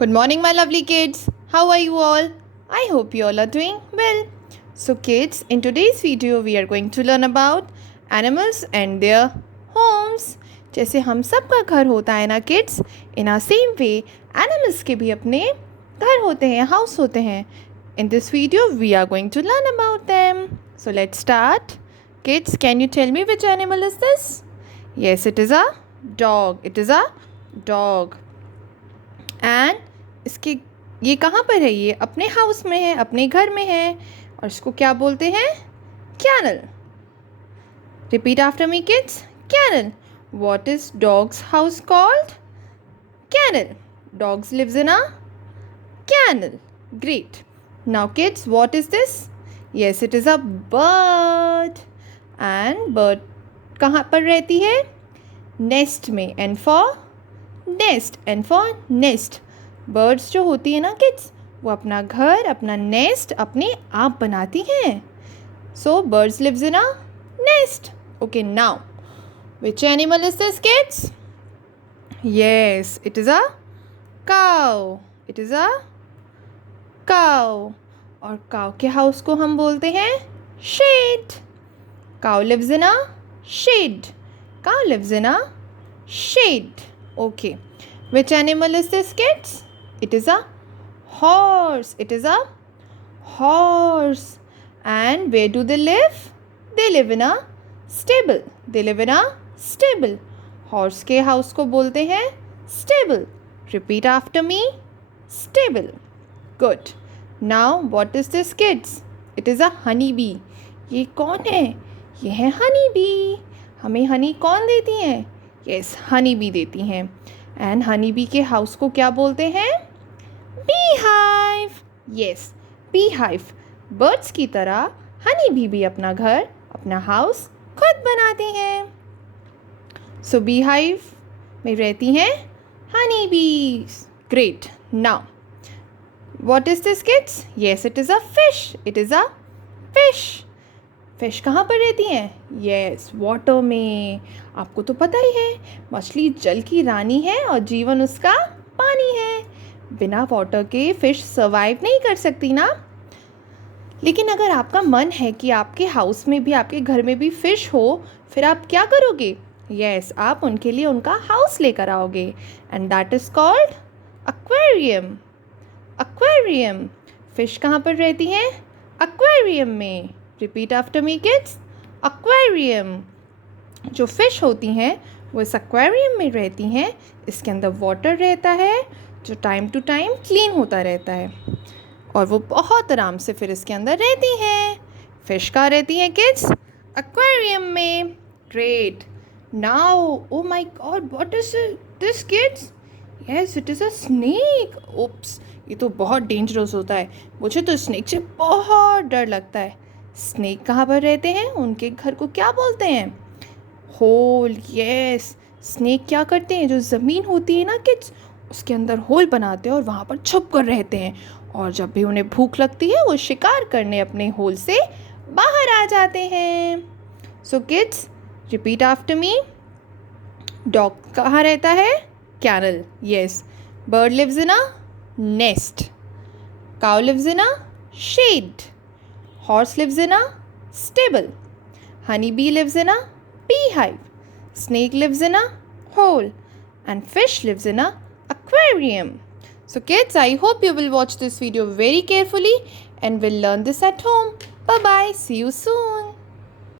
Good morning, my lovely kids. How are you all? I hope you all are doing well. So, kids, in today's video, we are going to learn about animals and their homes. जैसे हम सब का घर होता है ना kids, इन आ same way animals के भी अपने घर होते हैं, हाउस होते हैं. In this video, we are going to learn about them. So, let's start. Kids, can you tell me which animal is this? Yes, it is a dog. It is a dog. And इसके ये कहाँ पर है? ये अपने house में है, अपने घर में है. और इसको क्या बोलते हैं? Kennel. Repeat after me kids. Kennel. What is dogs house called? Kennel. Dogs lives in a kennel. Great. Now kids, what is this? Yes, it is a bird. And bird कहाँ पर रहती है? नेस्ट में. And for nest. And for nest. Birds जो होती है ना kids, वो अपना घर, अपना नेस्ट अपने आप बनाती हैं. So birds lives in a nest. Okay, now which animal is this kids? Yes, it is a cow. It is a cow. और काउ के हाउस को हम बोलते हैं shed. Cow lives in a shed. Cow lives in a shed. Okay, which animal is this kids? It is a horse. It is a horse. And where do they live? They live in a stable. They live in a stable. Horse के house को बोलते हैं stable. Repeat after me. Stable. Good. Now what is this kids? It is a honeybee. ये कौन है? ये है honeybee. हमें honey कौन देती हैं? यस, हनी बी देती हैं. एंड हनी बी के हाउस को क्या बोलते हैं? Bee hive. Yes, bee hive. Birds की तरह हनी बी भी अपना घर, अपना हाउस खुद बनाती हैं. सो बी हाइव में रहती हैं हनी बीज. Great. Now what is this kids? Yes, it is a fish. It is a fish. Fish कहाँ पर रहती हैं? यस, वाटर में. आपको तो पता ही है, मछली जल की रानी है और जीवन उसका पानी है. बिना वाटर के फिश सर्वाइव नहीं कर सकती ना. लेकिन अगर आपका मन है कि आपके हाउस में भी, आपके घर में भी फिश हो, फिर आप क्या करोगे? यस, आप उनके लिए उनका हाउस लेकर आओगे. And that is called aquarium. Aquarium. Fish कहाँ पर रहती हैं? एक्वेरियम में. Repeat after me kids. Aquarium. जो फिश होती हैं वो इस एक्वेरियम में रहती हैं. इसके अंदर वाटर रहता है जो टाइम टू टाइम क्लीन होता रहता है, और वो बहुत आराम से फिर इसके अंदर रहती हैं. फिश कहाँ रहती हैं किड्स? एक्वेरियम में. Great. Now oh my god, what is this kids? Yes, it is a snake. Oops, ये तो बहुत डेंजरस होता है. मुझे तो स्नेक से बहुत डर लगता है. स्नेक कहाँ पर रहते हैं? उनके घर को क्या बोलते हैं? होल. यस, स्नेक क्या करते हैं? जो ज़मीन होती है ना किड्स, उसके अंदर होल बनाते हैं और वहाँ पर छुप कर रहते हैं. और जब भी उन्हें भूख लगती है वो शिकार करने अपने होल से बाहर आ जाते हैं. So kids, repeat after me. Dog कहाँ रहता है? Kennel. Yes. Bird lives in a nest. Cow lives in a shed. Horse lives in a stable. Honey bee lives in a beehive. Snake lives in a hole. And fish lives in a aquarium. So kids, I hope you will watch this video very carefully and will learn this at home. Bye bye. See you soon.